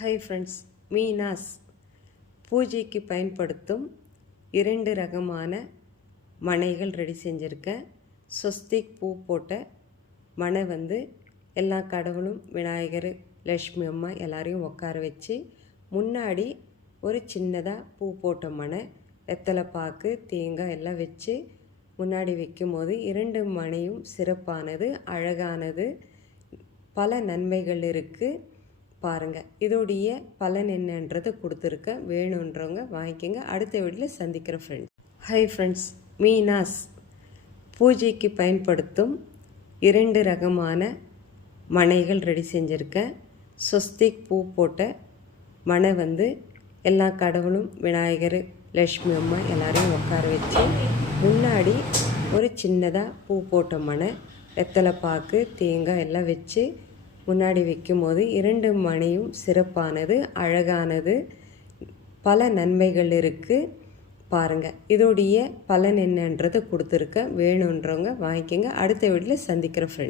Hi friends, Meena's பூஜைக்கு பயன்படுத்தும் 2 ரகமான மனைகள் ரெடி செஞ்சுருக்கேன். ஸ்வஸ்திக் பூ போட்ட மனை எல்லா கடவுளும், விநாயகர், லக்ஷ்மி அம்மா எல்லாரையும் உட்கார வச்சு முன்னாடி ஒரு சின்னதாக பூ போட்ட மனை, வெத்தலை பாக்கு, தேங்காய் எல்லாம் வச்சு முன்னாடி வைக்கும்போது 2 மனையும் சிறப்பானது, அழகானது, பல நன்மைகள் இருக்குது. பாருங்கள், இதோடைய பலன் என்னன்றதை கொடுத்துருக்கேன். வேணுன்றவங்க வாங்கிக்கோங்க. அடுத்த வீடியோவில் சந்திக்கிற ஃப்ரெண்ட்ஸ். ஹை ஃப்ரெண்ட்ஸ், மீனாஸ் பூஜைக்கு பயன்படுத்தும் 2 ரகமான மனைகள் ரெடி செஞ்சுருக்கேன். ஸ்வஸ்திக் பூ போட்ட மனை எல்லா கடவுளும், விநாயகர், லக்ஷ்மி அம்மா எல்லாரையும் உட்கார வச்சு முன்னாடி ஒரு சின்னதாக பூ போட்ட மனை, வெத்தலை பாக்கு, தேங்காய் எல்லாம் வச்சு முன்னாடி வைக்கும்போது 2 மனையும் சிறப்பானது, அழகானது, பல நன்மைகள் இருக்குது. பாருங்கள், இதோடைய பலன் என்னன்றதை கொடுத்துருக்கேன். வேணுன்றவங்க வாங்கிக்கோங்க. அடுத்த வீடியோவில் சந்திக்கிற ஃப்ரெண்ட்ஸ்.